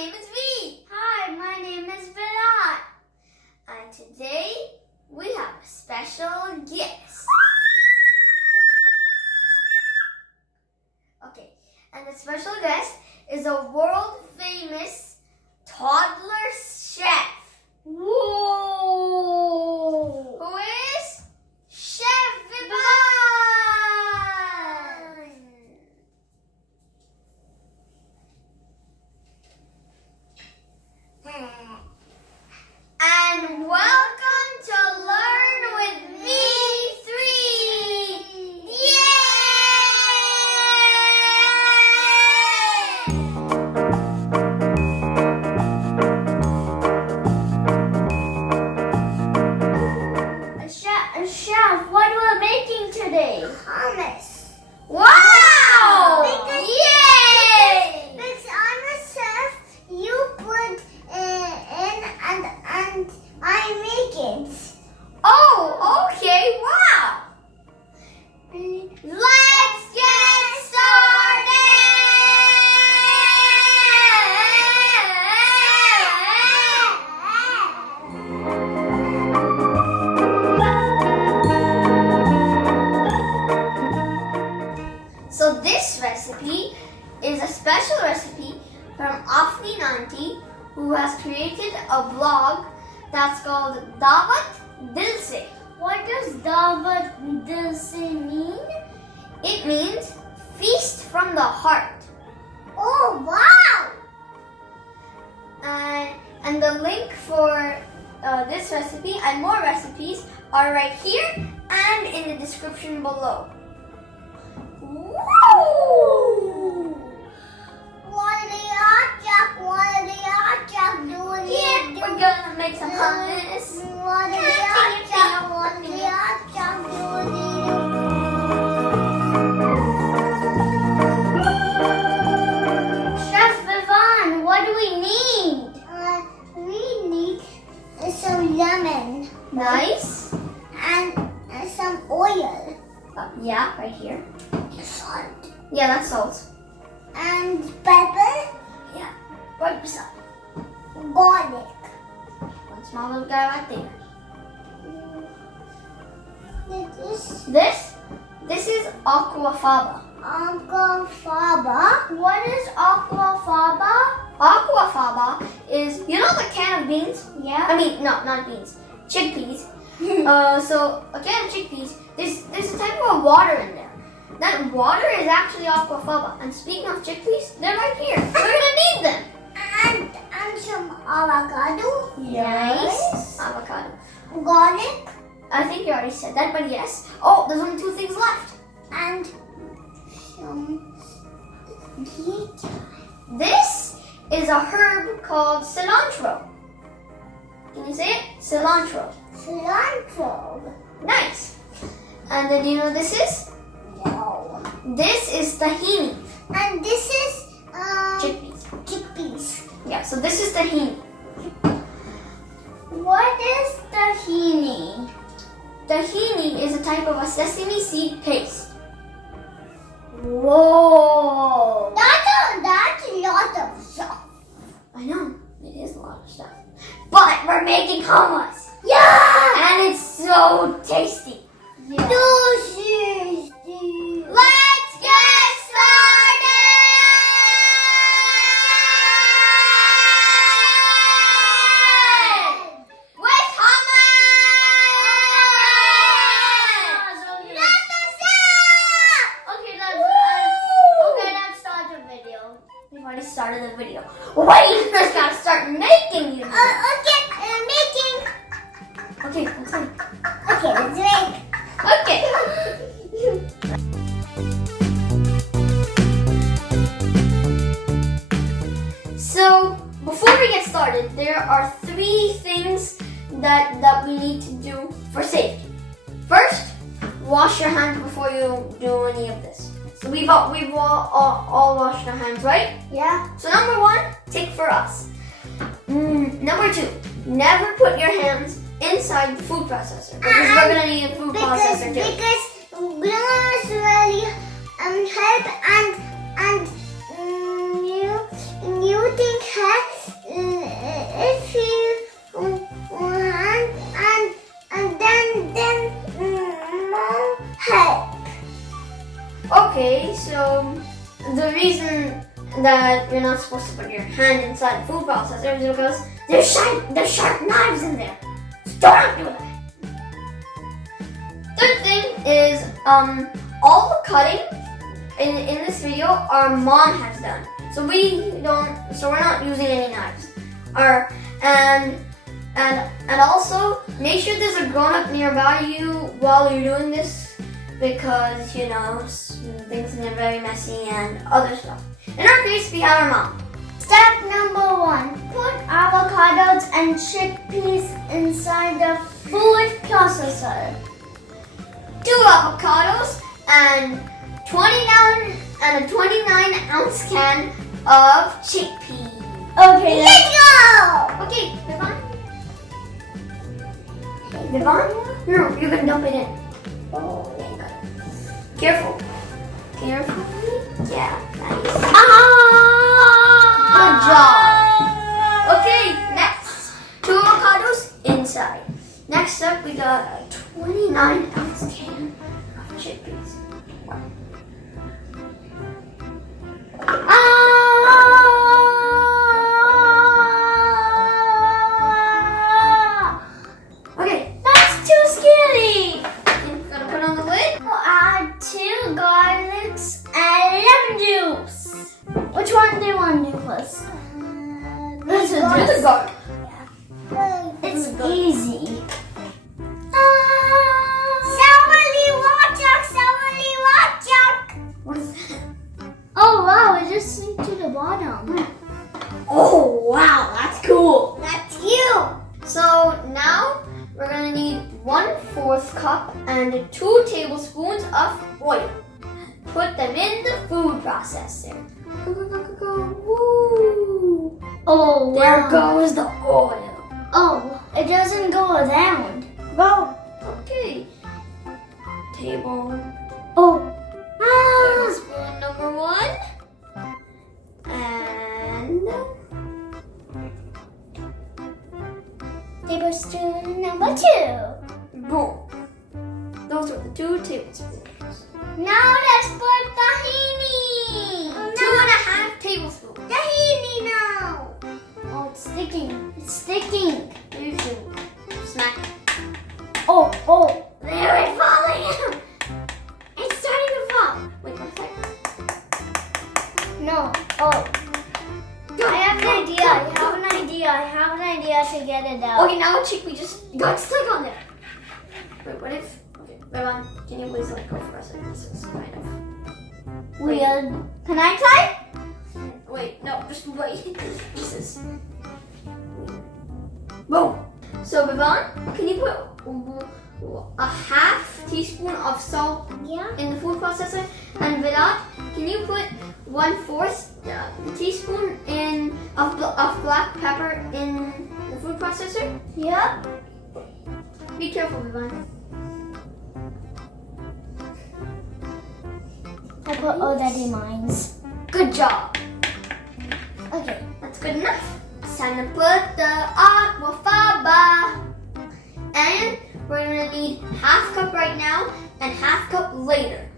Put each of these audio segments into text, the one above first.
name is V. Hi, my name is Vivaan. And today we have a special guest. Okay, and the special guest is a world famous toddler chef. Whoa! Who is Chef Vivaan. And welcome to Learn with V3. Chef, what are we making today? Hummus. Wow! Yay! Because I'm a chef, you put in and I make it. Oh, okay, wow! Let's get So this recipe is a special recipe from Afreen Aunty, who has created a vlog that's called DAWAT. What does DAWAT mean? It means feast from the heart. Oh, wow! And the link for this recipe and more recipes are right here and in the description below. Woo! Here we're gonna make some hummus. Chef Vivaan, what do we need? We need some lemon Nice. and some oil, Yeah, right here. salt, Yeah, that's salt. and pepper, Yeah, right beside. garlic. One small little guy right there. This This is AQUAFABA. AQUAFABA. What is AQUAFABA? AQUAFABA is, you know the can of beans? Yeah. I mean, no, not beans. Chickpeas. So a can of chickpeas, there's a type of water in there. That water is actually AQUAFABA. And speaking of chickpeas, they're right here. We're gonna need them. And some avocado. Nice. Avocado. Garlic. I think you already said that, but yes. Oh, there's only 2 things left. And some ghee. This is a herb called cilantro. Can you say it? Cilantro. Cilantro. Nice. And then you know what this is? No. This is tahini. And this is Chickpeas. chickpeas. Yeah, so this is tahini. What is tahini? Tahini is a type of a sesame seed paste. Whoa. That's a lot of stuff. I know, it is a lot of stuff. But we're making hummus. Yeah. And it's so tasty. Yeah. Let's get started! With hummus! Okay, let's start the video. We've already started the video. Wait, we just gotta start making it. Making. Okay, let's make. Okay, let's make. Okay. So, before we get started, there are 3 things that we need to do for safety. First, wash your hands before you do any of this. So we've all washed our hands, right? Yeah. So number 1, tick for us. Number 2, never put your hands inside the food processor because we're gonna need a food processor too. Because gloves really help and you think that you're not supposed to put your hand inside the food processor because there's sharp knives in there. So don't do that. Third thing is all the cutting in this video our mom has done. So we're not using any knives. And also make sure there's a grown-up nearby you while you're doing this because you know things are very messy and other stuff. In our case, we have our mom. Step number 1. Put avocados and chickpeas inside the food processor. 2 avocados and a 29-ounce can of chickpeas. Okay, let's go! Okay, Vivaan. Vivaan? No, you're gonna dump it in. Oh, yeah, you got it. Careful. Carefully. Yeah, nice. Good job. Okay, next. 2 avocados inside. Next up, we got a 29-ounce can of chickpeas. Okay, that's too scary. I'm gonna put on the lid. We'll add 2 garlics and lemon juice. Which one do you want to do first? Let's do the garlic. It's easy. What is that? Oh wow, it just sink to the bottom. Oh wow, that's cool. That's you. So now we're gonna need 1/4 cup and 2 tablespoons of oil. Put them in the food processor. Go. Woo. Oh There wow. goes the oil. Oh, it doesn't go around. Go. Okay. Oh. Tablespoon number 1. And Tablespoon number 2. boom. Those are the 2 tablespoons. Now let's put tahini. 2.5 tablespoons. Tahini now. Oh, it's sticking. It's sticking. You should smack it. Oh. There, it's falling. It's starting to fall. Wait 1 second. No. Oh. I have an idea. I have an idea to get it out. Okay, now a chickpea just got stuck on there. Wait, what if? Okay, Vivaan, can you please go for us? This is kind of Weird. Can I try? Wait, no, just wait. This is boom. So Vivaan, can you put a 1/2 teaspoon of salt Yeah. in the food processor? And Virat, can you put 1/4 teaspoon of black pepper in the food processor? Yeah. Be careful, Vivaan. I put already mines. Good job. Okay. That's good enough. It's time to put the AQUAFABA. And we're gonna need 1/2 cup right now and 1/2 cup later.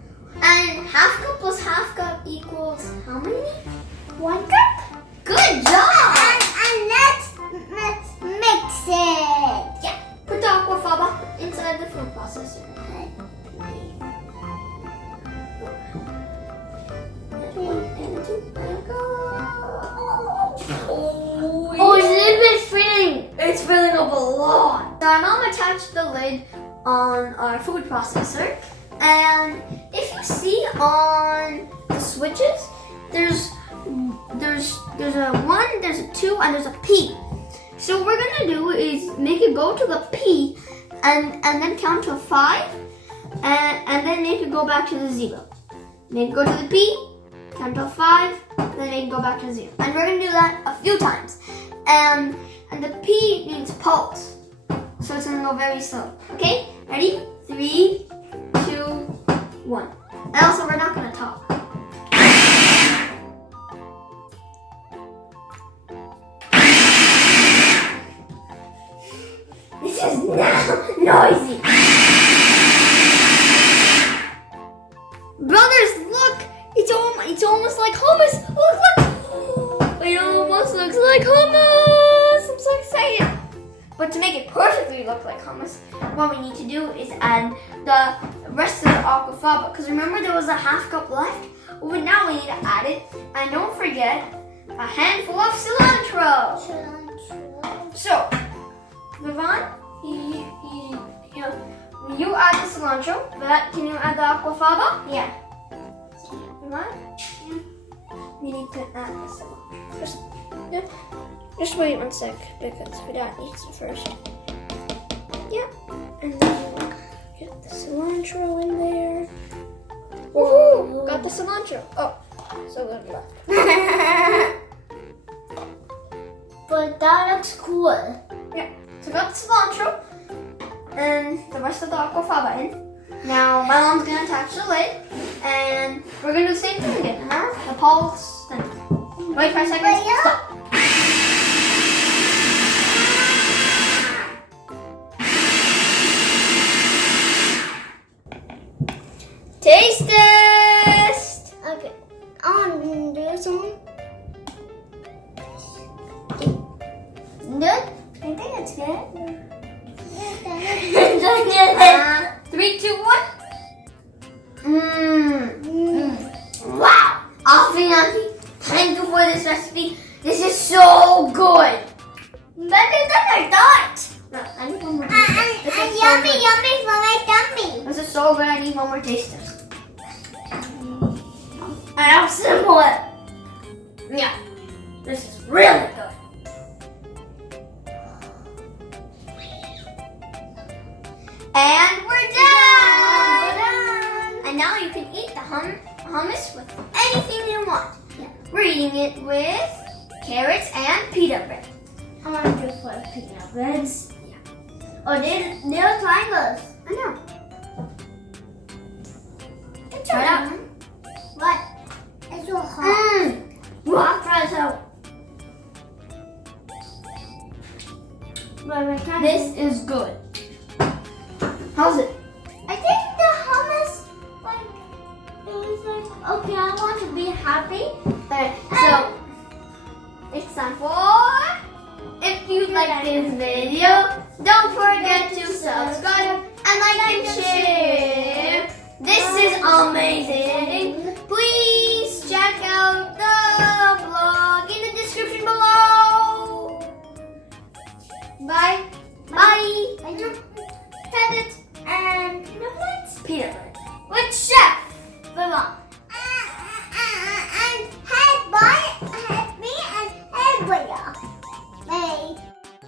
And 1/2 cup plus 1/2 cup equals how many? 1 cup. Good job! And let's mix it. Yeah, put the AQUAFABA inside the food processor. And 2, and go. Oh, it's a little bit filling. It's filling up a lot. So our mom attached the lid on our food processor, and if you see on the switches, there's a 1, there's a 2, and there's a P. So what we're gonna do is make it go to the P, and then count to 5, and then make it go back to the 0. Make it go to the P, count to 5, then make it go back to 0. And we're gonna do that a few times. And the P means pulse, so it's gonna go very slow. Okay, ready? 3, 2, 1. And also, we're not gonna talk. This is now noisy. Brothers, look! It's almost like hummus. Look! like hummus! I'm so excited. But to make it perfectly look like hummus, what we need to do is add the rest of the aquafaba. Because remember there was a half cup left? Well, now we need to add it. And don't forget a handful of cilantro. So, Vivaan, you add the cilantro. But can you add the aquafaba? Yeah. Vivaan? You need to add the cilantro. Just wait 1 sec because Dad needs it first. Yeah. And then we'll get the cilantro in there. Woohoo! Got the cilantro. Oh, so good left. But that looks cool. Yeah. So got the cilantro and the rest of the aquafaba in. Now my mom's gonna attach the lid and we're gonna do the same thing again. Remember? The pulse thing. Wait 5 seconds. Stop. Taste test! Okay. On do some. Good? I think it's good. 3, 2, 1. Wow! Afreen Aunty, thank you for this recipe. This is so good. Better than I thought. No, I need one more taste And test. This is so yummy, good. yummy for my tummy. This is so good. I need one more taste test. I have some more. Yeah, this is really good. And we're done. And now you can eat the hummus with anything you want. Yeah. We're eating it with carrots and pita bread. I want to do it for peanut breads. Yeah. Oh, they're triangles. I know. Good Try it out. What? It's so hot. Rock fries out. This is good. How's it? I think the hummus, it was like, okay, I want to be happy. Okay, so it's time for. If you like this video, don't forget to subscribe and like and share. This is amazing. Please check out the blog in the description below. Bye. Bye. I know. Cut it and peanut breads Peanut butter. with Chef Vivaan.